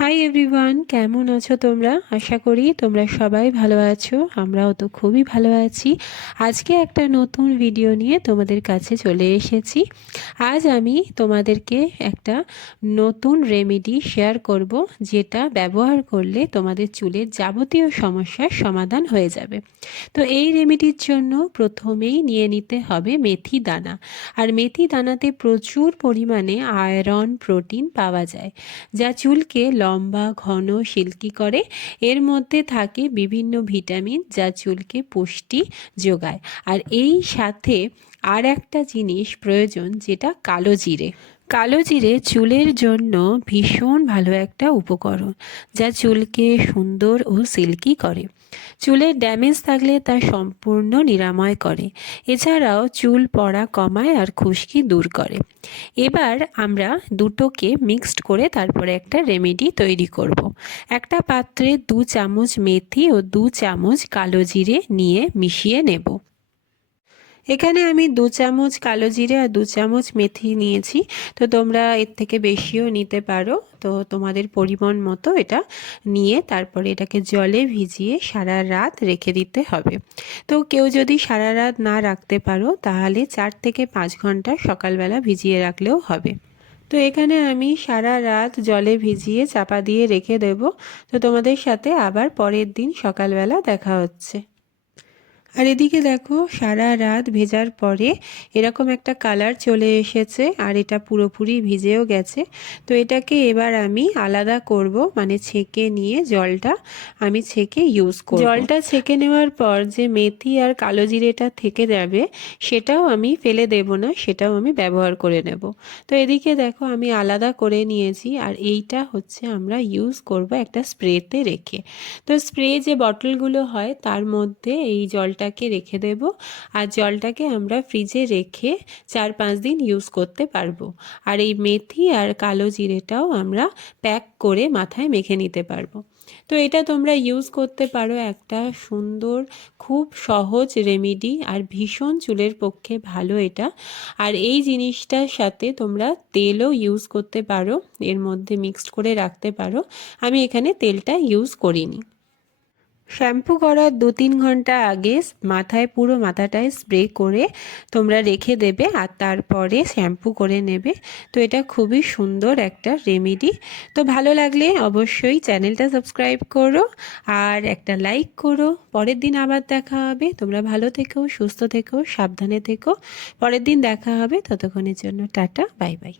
Hi everyone, কেমন আছো তোমরা? আশা করি তোমরা সবাই ভালো আছো। আমরাও তো খুবই ভালো আছি। আজকে একটা নতুন ভিডিও নিয়ে তোমাদের কাছে চলে এসেছি। আজ আমি তোমাদেরকে একটা নতুন রেমেডি শেয়ার করব, যেটা ব্যবহার করলে তোমাদের চুলের যাবতীয় সমস্যার সমাধান হয়ে যাবে। তো এই রেমেডির জন্য প্রথমেই নিয়ে নিতে হবে মেথি দানা। আর মেথি দানাতে প্রচুর পরিমাণে আয়রন, প্রোটিন পাওয়া যায়, যা চুলকে লম্বা, ঘন, সিল্কি করে। এর মধ্যে থাকে বিভিন্ন ভিটামিন, যা চুলকে পুষ্টি যোগায়। আর এই সাথে আর একটা জিনিস প্রয়োজন, যেটা কালো জিরে। কালো জিরে চুলের জন্য ভীষণ ভালো একটা উপকরণ, যা চুলকে সুন্দর ও সিল্কি করে। চুলের ড্যামেজ থাকলে তা সম্পূর্ণ নিরাময় করে। এছাড়াও চুল পড়া কমায় আর খুশকি দূর করে। এবার আমরা দুটোকে মিক্সড করে তারপরে একটা রেমেডি তৈরি করব। একটা পাত্রে 2 চামচ মেথি ও 2 চামচ কালো জিরে নিয়ে মিশিয়ে নেব। এখানে আমি 2 চামচ কালো জিরে আর 2 চামচ মেথি নিয়েছি। তো তোমরা এর থেকে বেশিও নিতে পারো। তো তোমাদের পরিমাণ মতো এটা নিয়ে তারপরে এটাকে জলে ভিজিয়ে সারা রাত রেখে দিতে হবে। তো কেউ যদি সারা রাত না রাখতে পারো, তাহলে 4 থেকে 5 ঘন্টা সকালবেলা ভিজিয়ে রাখলেও হবে। তো এখানে আমি সারা রাত জলে ভিজিয়ে চাপা দিয়ে রেখে দেব। তো তোমাদের সাথে আবার পরের দিন সকালবেলা দেখা হচ্ছে। আর এদিকে দেখো, সারা রাত ভেজার পরে এরকম একটা কালার চলে এসেছে, আর এটা পুরোপুরি ভিজেও গেছে। তো এটাকে এবার আমি আলাদা করব, মানে ছেঁকে নিয়ে জলটা আমি ছেঁকে ইউজ করব। জলটা ছেঁকে নেওয়ার পর যে মেথি আর কালো জিরেটা থেকে যাবে, সেটাও আমি ফেলে দেব না, সেটাও আমি ব্যবহার করে নেব। তো এদিকে দেখো, আমি আলাদা করে নিয়েছি। আর এইটা হচ্ছে আমরা ইউজ করব একটা স্প্রেতে রেখে। তো স্প্রে যে বটলগুলো হয়, তার মধ্যে এই জলটাকে রেখে দেব। আর জলটাকে আমরা ফ্রিজে রেখে 4-5 দিন ইউজ করতে পারবো। আর এই মেথি আর কালো জিরেটাও আমরা প্যাক করে মাথায় মেখে নিতে পারবো। তো এটা তোমরা ইউজ করতে পারো, একটা সুন্দর, খুব সহজ রেমেডি, আর ভীষণ চুলের পক্ষে ভালো এটা। আর এই জিনিসটার সাথে তোমরা তেলও ইউজ করতে পারো, এর মধ্যে মিক্সড করে রাখতে পারো। আমি এখানে তেলটা ইউজ করিনি। শ্যাম্পু করার 2-3 ঘন্টা আগে মাথায়, পুরো মাথাটায় স্প্রে করে তোমরা রেখে দেবে, আর তারপরে শ্যাম্পু করে নেবে। তো এটা খুবই সুন্দর একটা রেমেডি। তো ভালো লাগলে অবশ্যই চ্যানেলটা সাবস্ক্রাইব করো আর একটা লাইক করো। পরের দিন আবার দেখা হবে। তোমরা ভালো থেকো, সুস্থ থেকো, সাবধানে থেকো। পরের দিন দেখা হবে। ততক্ষণের জন্য টাটা, বাই বাই।